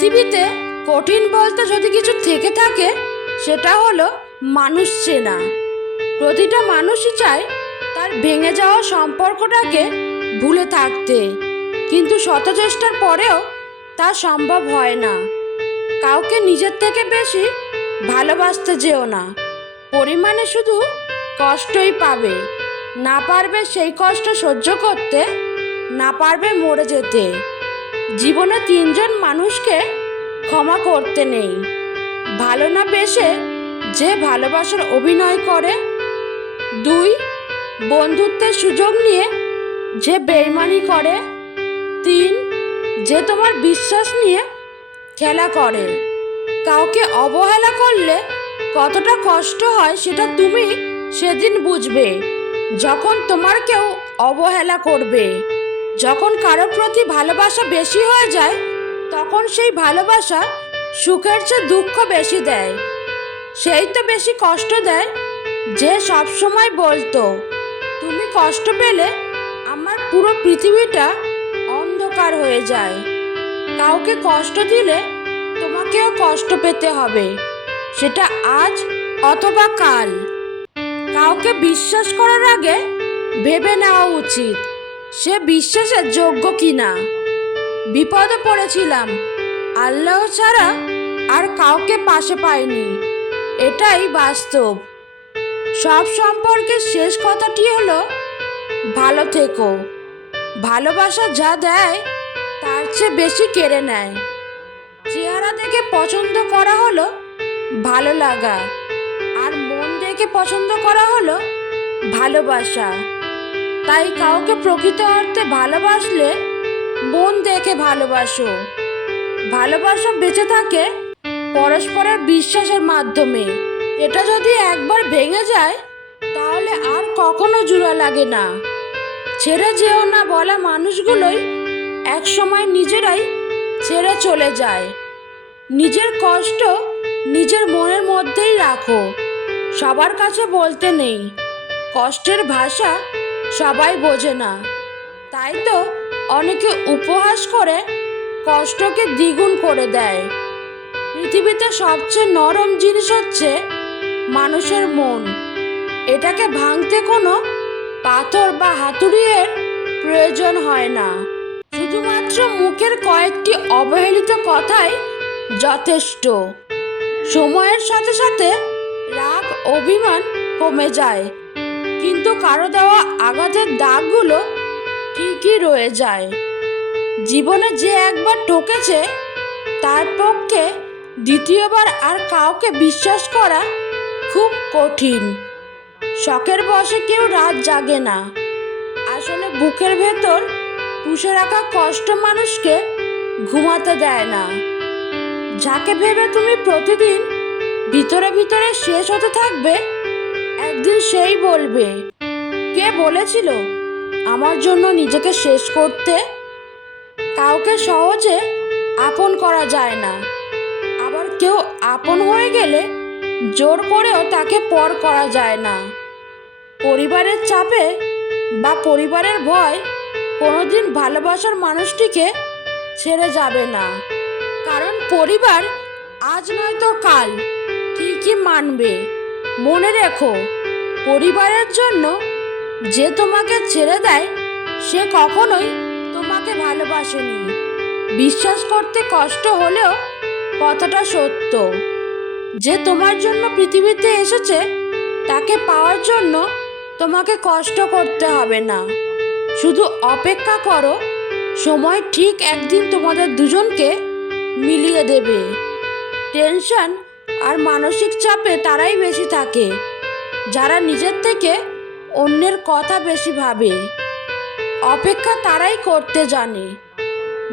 পৃথিবীতে কঠিন বলতে যদি কিছু থেকে থাকে, সেটা হলো মানুষ চেনা। প্রতিটা মানুষই চায় তার ভেঙে যাওয়া সম্পর্কটাকে ভুলে থাকতে। কিন্তু শত চেষ্টার পরেও তা সম্ভব হয় না। কাউকে নিজের থেকে বেশি ভালোবাসতে যেও না। পরিমাণে শুধু কষ্টই পাবে। না পারবে সেই কষ্ট সহ্য করতে, না পারবে মরে যেতে। জীবনে তিনজন মানুষকে ক্ষমা করতে নেই। ভালো না পেশে যে ভালোবাসার অভিনয় করে, দুই, বন্ধুত্বের সুযোগ নিয়ে যে বেইমানি করে, তিন, যে তোমার বিশ্বাস নিয়ে খেলা করে। কাউকে অবহেলা করলে কতটা কষ্ট হয় সেটা তুমি সেদিন বুঝবে, যখন তোমার কেউ অবহেলা করবে। যখন কারোর প্রতি ভালোবাসা বেশি হয়ে যায়, তখন সেই ভালোবাসা সুখের চেয়ে দুঃখ বেশি দেয়। সেই তো বেশি কষ্ট দেয় যে সবসময় বলতো, তুমি কষ্ট পেলে আমার পুরো পৃথিবীটা অন্ধকার হয়ে যায়। কাউকে কষ্ট দিলে তোমাকেও কষ্ট পেতে হবে। সেটা আজ অথবা কাল। কাউকে বিশ্বাস করার আগে ভেবে নেওয়া উচিত। সে বিশ্বাসের যোগ্য কিনা? বিপদে পড়েছিলাম। আল্লাহ ছাড়া আর কাউকে পাশে পাইনি। এটাই বাস্তব। সব সম্পর্কের শেষ কথাটি হলো, ভালো থেকো। ভালোবাসা যা দেয়, তার চেয়ে বেশি কেড়ে নেয়। চেহারা দেখে পছন্দ করা হলো, ভালো লাগা। আর মন দেখে পছন্দ করা হলো, ভালোবাসা। তাই কাউকে প্রকৃত অর্থে ভালোবাসলে মন দেখে ভালোবাসো। ভালোবাসা বেঁচে থাকে পরস্পরের বিশ্বাসের মাধ্যমে। এটা যদি একবার ভেঙে যায়, তাহলে আর কখনো জুড়া লাগে না। ছেড়ে যেও না বলা মানুষগুলোই এক সময় নিজেরাই ছেড়ে চলে যায়। নিজের কষ্ট নিজের মনের মধ্যেই রাখো। সবার কাছে বলতে নেই। কষ্টের ভাষা সবাই বোঝে না। তাই তো অনেকে উপহাস করে, কষ্টকে দ্বিগুণ করে দেয়। পৃথিবীতে সবচেয়ে নরম জিনিস হচ্ছে মানুষের মন। এটাকে ভাঙতে কোনো পাথর বা হাতুড়ির প্রয়োজন হয় না। শুধুমাত্র মুখের কয়েকটি অবহেলিত কথাই যথেষ্ট। সময়ের সাথে সাথে রাগ, অভিমান কমে যায়। কিন্তু কারও দেওয়া আঘাতের দাগগুলো ঠিকই রয়ে যায়। জীবনে যে একবার ঠকেছে, তার পক্ষে দ্বিতীয়বার আর কাউকে বিশ্বাস করা খুব কঠিন। শখের বসে কেউ রাত জাগে না। আসলে বুকের ভেতর পুষে রাখা কষ্ট মানুষকে ঘুমাতে দেয় না। যাকে ভেবে তুমি প্রতিদিন ভিতরে ভিতরে শেষ হতে থাকবে একদিন সেই বলবে, কে বলেছিল আমার জন্য নিজেকে শেষ করতে? কাউকে সহজে আপন করা যায় না। আবার কেউ আপন হয়ে গেলে জোর করেও তাকে পর করা যায় না। পরিবারের চাপে বা পরিবারের ভয় কোনোদিন ভালোবাসার মানুষটিকে ছেড়ে যাবে না। কারণ পরিবার আজ নয়তো কাল, ঠিকই মানবে। মনে রেখো, পরিবারের জন্য যে তোমাকে ছেড়ে দেয়, সে কখনোই তোমাকে ভালোবাসেনি। বিশ্বাস করতে কষ্ট হলেও কথাটা সত্য। যে তোমার জন্য পৃথিবীতে এসেছে, তাকে পাওয়ার জন্য তোমাকে কষ্ট করতে হবে না। শুধু অপেক্ষা করো, সময় ঠিক একদিন তোমাদের দুজনকে মিলিয়ে দেবে। টেনশন আর মানসিক চাপে তারাই বেশি থাকে। যারা নিজের থেকে অন্যের কথা বেশি ভাবে। অপেক্ষা তারাই করতে জানে।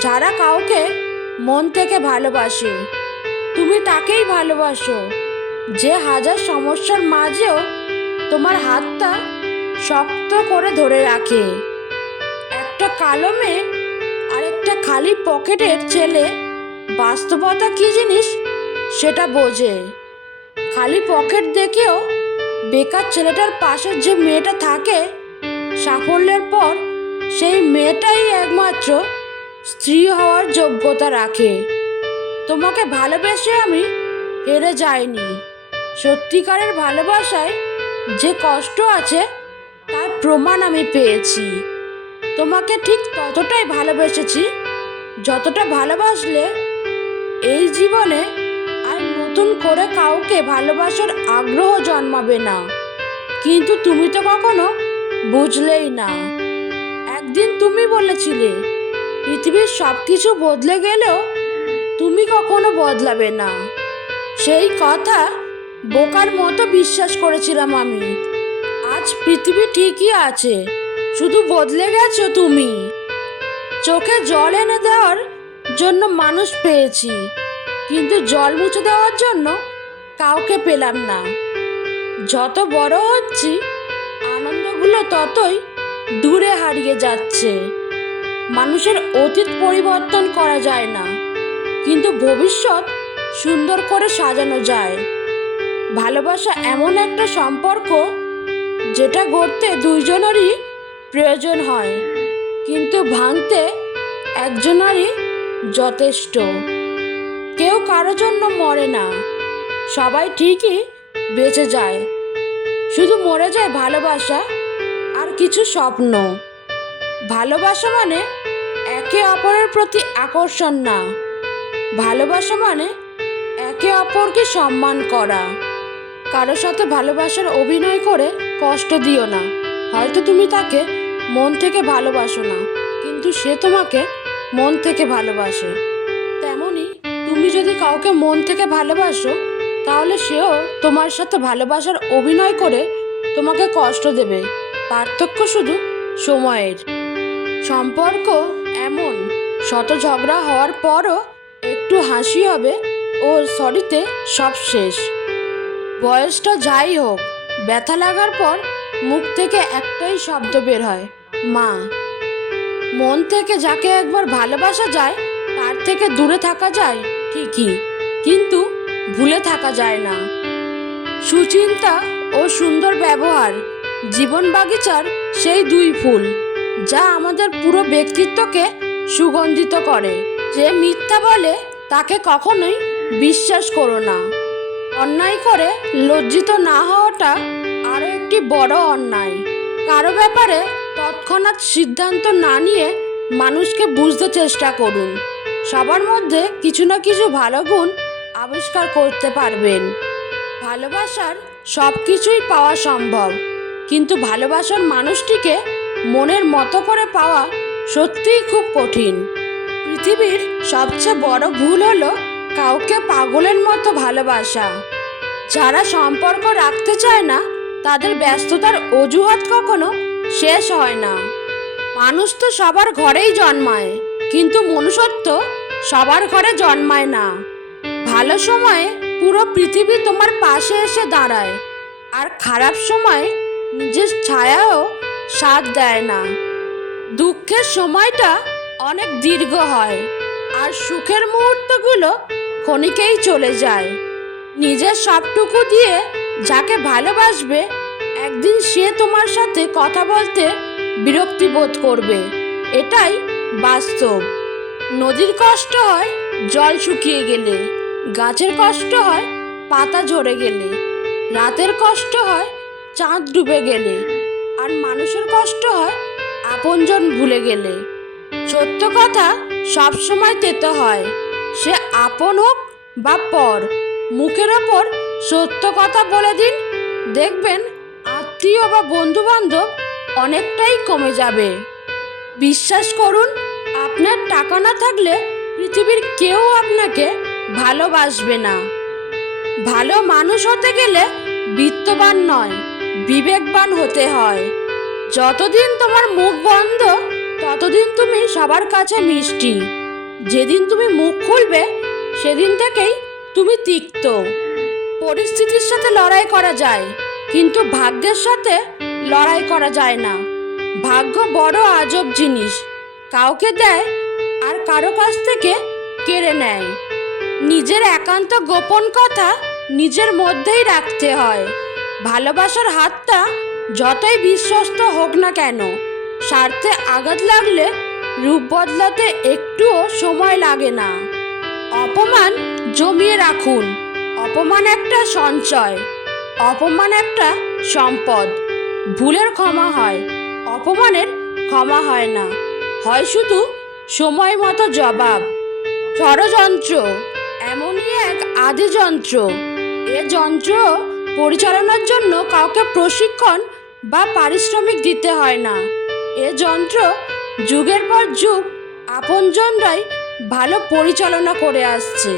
যারা কাউকে মন থেকে ভালোবাসে, তুমি তাকেই ভালোবাসো। যে হাজার সমস্যার মাঝেও তোমার হাতটা শক্ত করে ধরে রাখে। একটা কালো মেয়ে আর একটা খালি পকেটের ছেলে, বাস্তবতা কি জিনিস? সেটা বোঝে। খালি পকেট দেখেও বেকার ছেলেটার পাশের যে মেয়েটা থাকে, সাফল্যের পর সেই মেয়েটাই একমাত্র স্ত্রী হওয়ার যোগ্যতা রাখে। তোমাকে ভালোবেসে আমি হেরে যাইনি। সত্যিকারের ভালোবাসায় যে কষ্ট আছে, তার প্রমাণ আমি পেয়েছি। তোমাকে ঠিক ততটাই ভালোবেসেছি, যতটা ভালোবাসলে এই জীবনে নতুন করে কাউকে ভালোবাসার আগ্রহ জন্মাবে না। কিন্তু তুমি তো কখনো বুঝলেই না। একদিন তুমি বলেছিলে, পৃথিবীর সব কিছু বদলে গেলেও তুমি কখনো বদলাবে না। সেই কথা বোকার মতো বিশ্বাস করেছিলাম আমি। আজ পৃথিবী ঠিকই আছে, শুধু বদলে গেছো তুমি। চোখে জল এনে দেওয়ার জন্য মানুষ পেয়েছি। কিন্তু জল মুছে দেওয়ার জন্য কাউকে পেলাম না। যত বড় হচ্ছি, আনন্দগুলো ততই দূরে হারিয়ে যাচ্ছে। মানুষের অতীত পরিবর্তন করা যায় না, কিন্তু ভবিষ্যৎ সুন্দর করে সাজানো যায়। ভালোবাসা এমন একটা সম্পর্ক যেটা গড়তে দুইজনেরই প্রয়োজন হয়, কিন্তু ভাঙতে একজনেরই যথেষ্ট। কেউ কারও জন্য মরে না। সবাই ঠিকই বেঁচে যায়। শুধু মরে যায় ভালোবাসা আর কিছু স্বপ্ন। ভালোবাসা মানে একে অপরের প্রতি আকর্ষণ না। ভালোবাসা মানে একে অপরকে সম্মান করা। কারোর সাথে ভালোবাসার অভিনয় করে কষ্ট দিও না। হয়তো তুমি তাকে মন থেকে ভালোবাসো না, কিন্তু সে তোমাকে মন থেকে ভালোবাসে। তুমি যদি কাউকে মন থেকে ভালোবাসো, তাহলে সেও তোমার সাথে ভালোবাসার অভিনয় করে তোমাকে কষ্ট দেবে। পার্থক্য শুধু সময়ের। সম্পর্ক এমন শত ঝগড়া হওয়ার পরও একটু হাসি হবে ও সরিতে সব শেষ। বয়সটা যাই হোক, ব্যথা লাগার পর মুখ থেকে একটাই শব্দ বের হয়, মা। মন থেকে যাকে একবার ভালোবাসা যায়, তার থেকে দূরে থাকা যায় ঠিকই, কিন্তু ভুলে থাকা যায় না। সুচিন্তা ও সুন্দর ব্যবহার, জীবন বাগিচার সেই দুই ফুল, যা আমাদের পুরো ব্যক্তিত্বকে সুগন্ধিত করে। যে মিথ্যা বলে তাকে কখনোই বিশ্বাস করো না। অন্যায় করে লজ্জিত না হওয়াটা আরও একটি বড় অন্যায়। কারও ব্যাপারে তৎক্ষণাৎ সিদ্ধান্ত না নিয়ে মানুষকে বুঝতে চেষ্টা করুন। সবার মধ্যে কিছু না কিছু ভালো গুণ আবিষ্কার করতে পারবেন। ভালোবাসার সব কিছুই পাওয়া সম্ভব, কিন্তু ভালোবাসার মানুষটিকে মনের মতো করে পাওয়া সত্যিই খুব কঠিন। পৃথিবীর সবচেয়ে বড় ভুল হলো কাউকে পাগলের মতো ভালোবাসা। যারা সম্পর্ক রাখতে চায় না, তাদের ব্যস্ততার অজুহাত কখনো শেষ হয় না। মানুষ তো সবার ঘরেই জন্মায়। কিন্তু মনুষ্যত্ব সবার ঘরে জন্মায় না। ভালো সময়ে পুরো পৃথিবী তোমার পাশে এসে দাঁড়ায়, আর খারাপ সময় নিজের ছায়াও সাথ দেয় না। দুঃখের সময়টা অনেক দীর্ঘ হয়, আর সুখের মুহূর্তগুলো ক্ষণিকেই চলে যায়। নিজের সবটুকু দিয়ে যাকে ভালোবাসবে, একদিন সে তোমার সাথে কথা বলতে বিরক্তি বোধ করবে। এটাই বাস্তব। নদীর কষ্ট হয়, জল শুকিয়ে গেলে। গাছের কষ্ট হয়, পাতা ঝরে গেলে। রাতের কষ্ট হয়, চাঁদ ডুবে গেলে। আর মানুষের কষ্ট হয়, আপনজন ভুলে গেলে। সত্য কথা সবসময় তেতে হয়। সে আপন হোক বা পর, মুখের ওপর সত্য কথা বলে দিন, দেখবেন আত্মীয় বা বন্ধু বান্ধব অনেকটাই কমে যাবে। বিশ্বাস করুন, আপনার টাকা না থাকলে পৃথিবীর কেউ আপনাকে ভালোবাসবে না। ভালো মানুষ হতে গেলে বিত্তবান নয়, বিবেকবান হতে হয়। যতদিন তোমার মুখ বন্ধ, ততদিন তুমি সবার কাছে মিষ্টি। যেদিন তুমি মুখ খুলবে, সেদিন থেকেই তুমি তিক্ত। পরিস্থিতির সাথে লড়াই করা যায়, কিন্তু ভাগ্যের সাথে লড়াই করা যায় না। ভাগ্য বড় আজব জিনিস। কাউকে দেয় আর কারও কাছ থেকে কেড়ে নেয়। নিজের একান্ত গোপন কথা নিজের মধ্যেই রাখতে হয়। ভালোবাসার হাতটা যতই বিশ্বস্ত হোক না কেন, স্বার্থে আঘাত লাগলে রূপ বদলাতে একটুও সময় লাগে না। অপমান জমিয়ে রাখুন। অপমান একটা সঞ্চয়। অপমান একটা সম্পদ। ভুলের ক্ষমা হয়। অপমানের ক্ষমা হয় না। হয় শুধু সময় মতো জবাব। ষড়যন্ত্র এমনই এক আদি যন্ত্র। এ যন্ত্র পরিচালনার জন্য কাউকে প্রশিক্ষণ বা পারিশ্রমিক দিতে হয় না। এ যন্ত্র যুগের পর যুগ আপনজনরাই ভালো পরিচালনা করে আসছে।